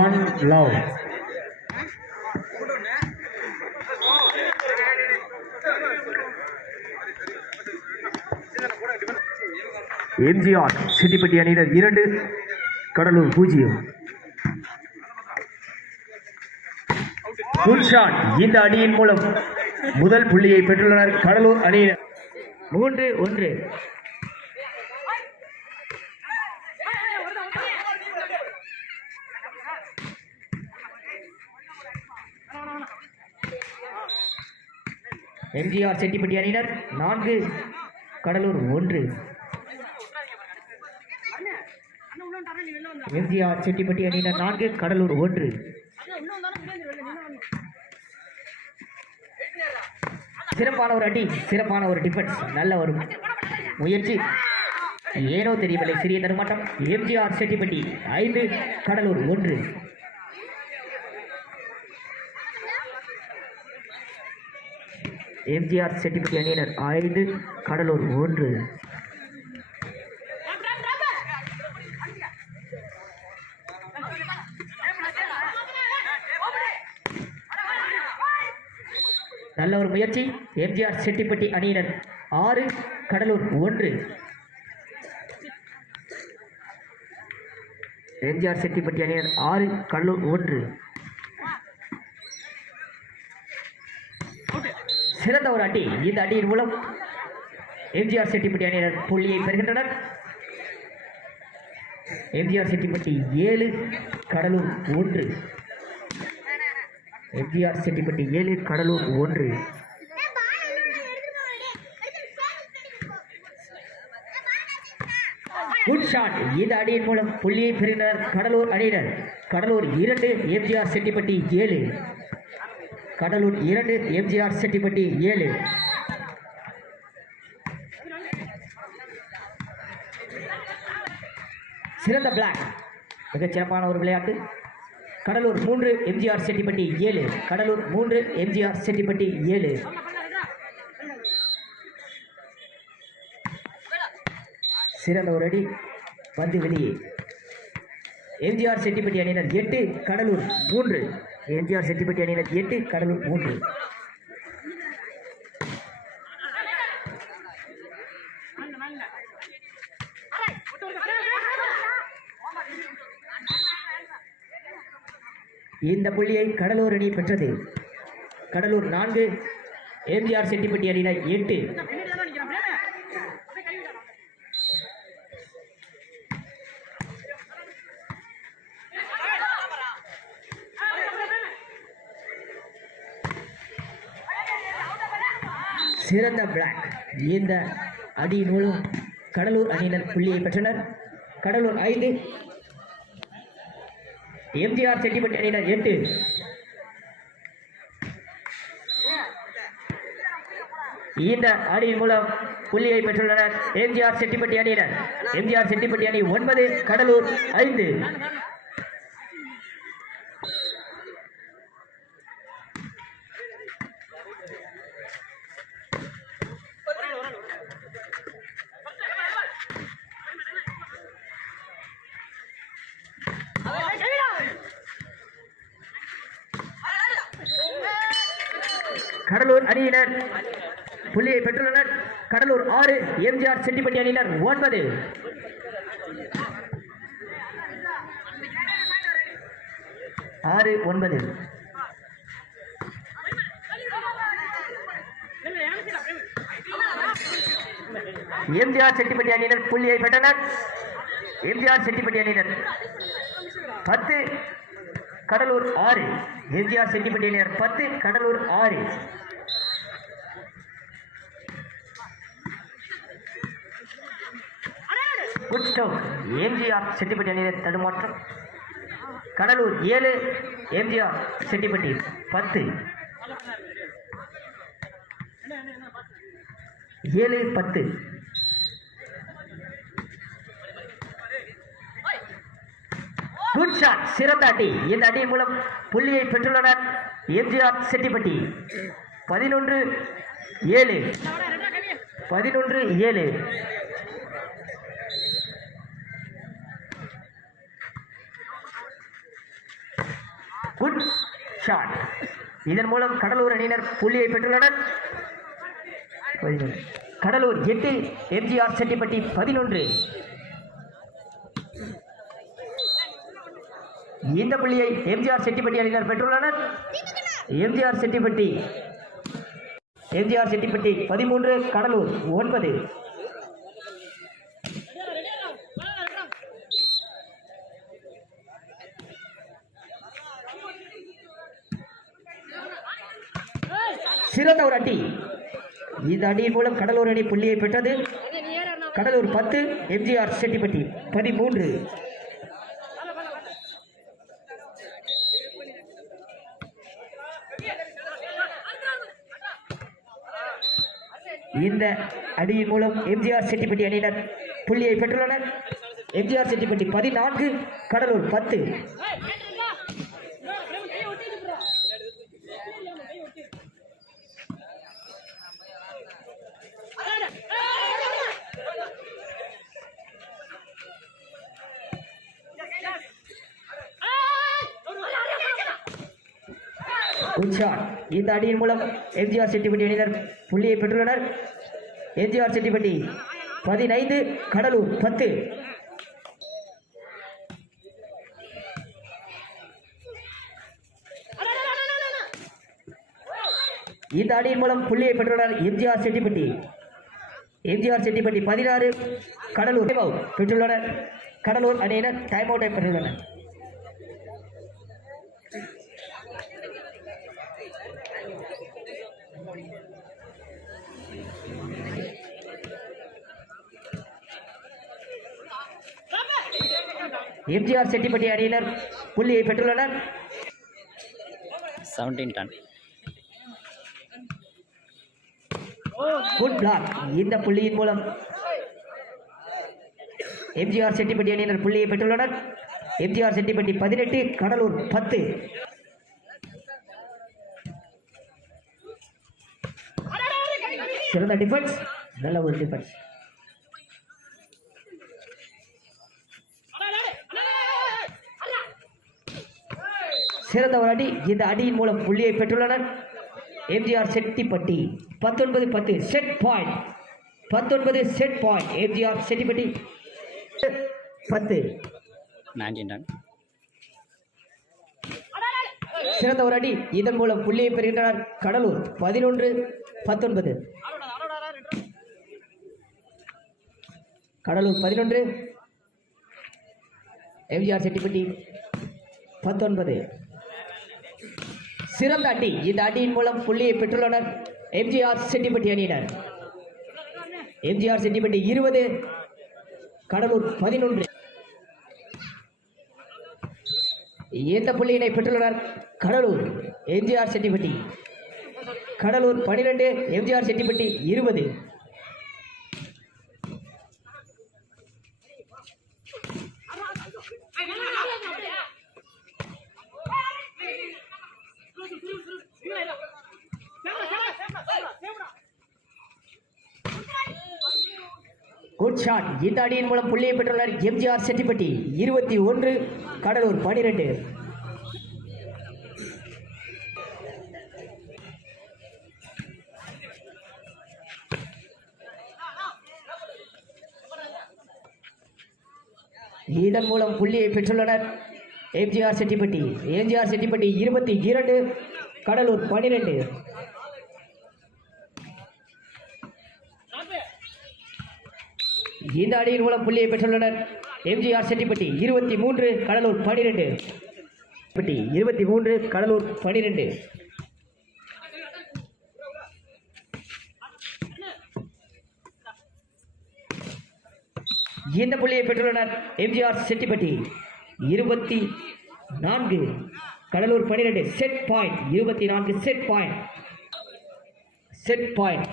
One love. MGR Chettipatti அணியினர் 2 Cuddalore 0. Good shot. இந்த அணியின் மூலம் முதல் புள்ளியை பெற்றுள்ளனர் கடலூர் அணியினர். 3-1. எம்ஜிஆர் செட்டிப்பட்டி அணியினர் 4 கடலூர் 1. எம்ஜிஆர் செட்டிப்பட்டி அணியினர் 4 கடலூர் 1. சிறப்பான ஒரு அடி, சிறப்பான ஒரு டிஃபென்ஸ், நல்ல ஒரு முயற்சி. ஏனோ தெரியவில்லை, சிறிய தடுமாட்டம். எம்ஜிஆர் செட்டிப்பட்டி 5 கடலூர் 1. எம்ஜிஆர் செட்டிப்பட்டி அணியினர் 5 கடலூர் 1. நல்ல ஒரு முயற்சி. எம்ஜிஆர் செட்டிப்பட்டி அணியினர் 6 கடலூர் 1. எம்ஜிஆர் செட்டிப்பட்டி அணியினர் 6 கடலூர் 1. சிறந்த ஒரு அடி. இந்த அடியின் மூலம் எம்ஜிஆர் செட்டிப்பட்டி அணியினர் புள்ளியை பெறுகின்றனர். எம்ஜிஆர் செட்டிப்பட்டி 7 கடலூர் 1. எம்ஜிஆர் செட்டிப்பட்டி 7 கடலூர் 1. Good shot. இந்த அடியின் மூலம் புள்ளியை பெறுகின்றனர் கடலூர் அணியினர். கடலூர் 2 எம்ஜிஆர் செட்டிப்பட்டி 7. கடலூர் 2 எம்ஜிஆர் செட்டிப்பட்டி 7. சிறந்த பிளாக், மிகச் சிறப்பான ஒரு விளையாட்டு. கடலூர் 3 எம்ஜிஆர் செட்டிப்பட்டி 7. கடலூர் 3 எம்ஜிஆர் செட்டிப்பட்டி 7. சிறந்த ஒரு அடி, பந்து வெளியே. எம்ஜிஆர் செட்டிப்பட்டி அணியினர் 8 கடலூர் 3. எம்ஜிஆர் செட்டிப்பட்டி அணியினர் 8 கடலூர் 3. இந்த புள்ளியை கடலூர் அணி பெற்றது. கடலூர் 4 எம்ஜிஆர் செட்டிப்பட்டி அணியினர் 8. சிறந்த பிளாக். இந்த அடியின் மூலம் கடலூர் அணியினர் புள்ளியை பெற்றனர். கடலூர் 5 எம்ஜிஆர் செட்டிப்பட்டி அணியினர் 8. இந்த அணியின் மூலம் புள்ளியை பெற்றுள்ளனர் எம்ஜிஆர் செட்டிப்பட்டி அணியினர். எம்ஜிஆர் செட்டிப்பட்டி அணி 9 கடலூர் 5. கடலூர் அணியினர் புள்ளியை பெற்றுள்ளனர். கடலூர் 6 எம்ஜிஆர் செட்டிப்பட்டி அணியினர் 9. எம்ஜிஆர் செட்டிப்பட்டி அணியினர் புள்ளியை பெற்றனர். எம்ஜிஆர் செட்டிப்பட்டி அணியினர் 10 கடலூர் 6. எம்ஜிஆர் செட்டிப்பட்டி அணியினர் 10 கடலூர் 6. எம்ஜிஆர் செட்டிப்பட்டி அணியினர் தடுமாற்றம். கடலூர் 7 எம்ஜிஆர் செட்டிப்பட்டி 10. 7-10. Good shot. சிறந்த அடி. இந்த அடியின் மூலம் புள்ளியை பெற்றுள்ளனர் எம்ஜிஆர் செட்டிப்பட்டி. 11-7. 11-7. ஷாட். இதன் மூலம் கடலூர் அணியினர் புள்ளியை பெற்றுள்ளனர். கடலூர் 8 எம்ஜிஆர் செட்டிப்பட்டி 11. இந்த புள்ளியை எம்ஜிஆர் செட்டிப்பட்டி அணியினர் பெற்றுள்ளனர். எம்ஜிஆர் செட்டிப்பட்டி 13, கடலூர் 9. சிறந்த ஒரு அடி. இந்த அடியின் மூலம் கடலூர் அணி புள்ளியை பெற்றது. கடலூர் 10, எம்ஜிஆர் செட்டிப்பட்டி 13. இந்த அடியின் மூலம் எம்ஜிஆர் செட்டிப்பட்டி அணியினர் புள்ளியை பெற்றுள்ளனர். எம்ஜிஆர் செட்டிப்பட்டி 14, கடலூர் 10. இந்த அடியின் மூலம் எம்ஜிஆர் செட்டிப்பட்டி அணியினர் புள்ளியை பெற்றுள்ளனர். எம்ஜிஆர் செட்டிப்பட்டி 15, கடலூர் 10. இந்த அடியின் மூலம் புள்ளியை பெற்றுள்ளனர். எம்ஜிஆர் செட்டிப்பட்டி 16, கடலூர் பெற்றுள்ளனர். கடலூர் அணியினர் டைம் அவுட்டை பெற்றுள்ளனர். எம்ஜிஆர் செட்டிப்பட்டி அணியினர் புள்ளியை பெற்றுள்ளனர். 17 டன். Good black. இந்த புள்ளியின் மூலம் எம்ஜிஆர் செட்டிப்பட்டி அணியினர் புள்ளியை பெற்றுள்ளனர். எம்ஜிஆர் செட்டிப்பட்டி 18, கடலூர் 10. சிறந்த டிஃபென்ஸ், நல்ல ஒரு டிஃபென்ஸ். சிறந்த ஒரு அடி. இந்த அடியின் மூலம் புள்ளியை பெற்றுள்ளனர். MGR Chettipatti 19-10 set point. 19 set point. MGR Chettipatti 10. 19 டன். சிறந்த ஒரு அடி. இதன் மூலம் புள்ளியை பெறுகின்றனர். கடலூர் 11-19. கடலூர் 11, எம்ஜிஆர் செட்டிப்பட்டி 19. சிறந்த அடி. இந்த அடியின் மூலம் புள்ளியை பெற்றுள்ளனர் எம்ஜிஆர் செட்டிப்பட்டி அணியினர். எம்ஜிஆர் செட்டிப்பட்டி 20, கடலூர் 11. இந்த புள்ளியினை பெற்றுள்ளனர் கடலூர். எம்ஜிஆர் செட்டிப்பட்டி கடலூர் 12, எம்ஜிஆர் செட்டிப்பட்டி 20. Good shot. இந்த அடியின் மூலம் புள்ளியை பெற்றுள்ளனர் எம்ஜிஆர் செட்டிப்பட்டி 21, கடலூர் 12. இதன் மூலம் புள்ளியை பெற்றுள்ளனர் எம்ஜிஆர் செட்டிப்பட்டி 22, கடலூர் 12. இந்த அடியின் மூலம் புள்ளியை பெற்றுள்ளனர் எம்ஜிஆர் செட்டிப்பட்டி 23, கடலூர் 12. 23, கடலூர் 12. இந்த புள்ளியை பெற்றுள்ளனர் MGR Chettipatti 24, Cuddalore 12. Set point. 24 set point. Set point.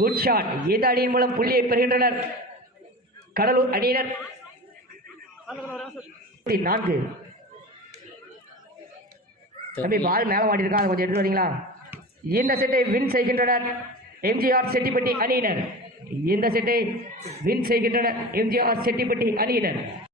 Good shot. இந்த அணியின் மூலம் புள்ளியை பெறுகின்றனர் கடலூர் அணியினர். 4. தம்பி பால் மேல மாட்டிருக்கா, அதை கொஞ்சம் எடுத்து வரீங்களா? இந்த செட்டை வின் செய்கின்றனர் எம்ஜிஆர் செட்டிப்பட்டி அணியினர். இந்த செட்டை வின் செய்கின்றனர் எம்ஜிஆர் செட்டிப்பட்டி அணியினர்.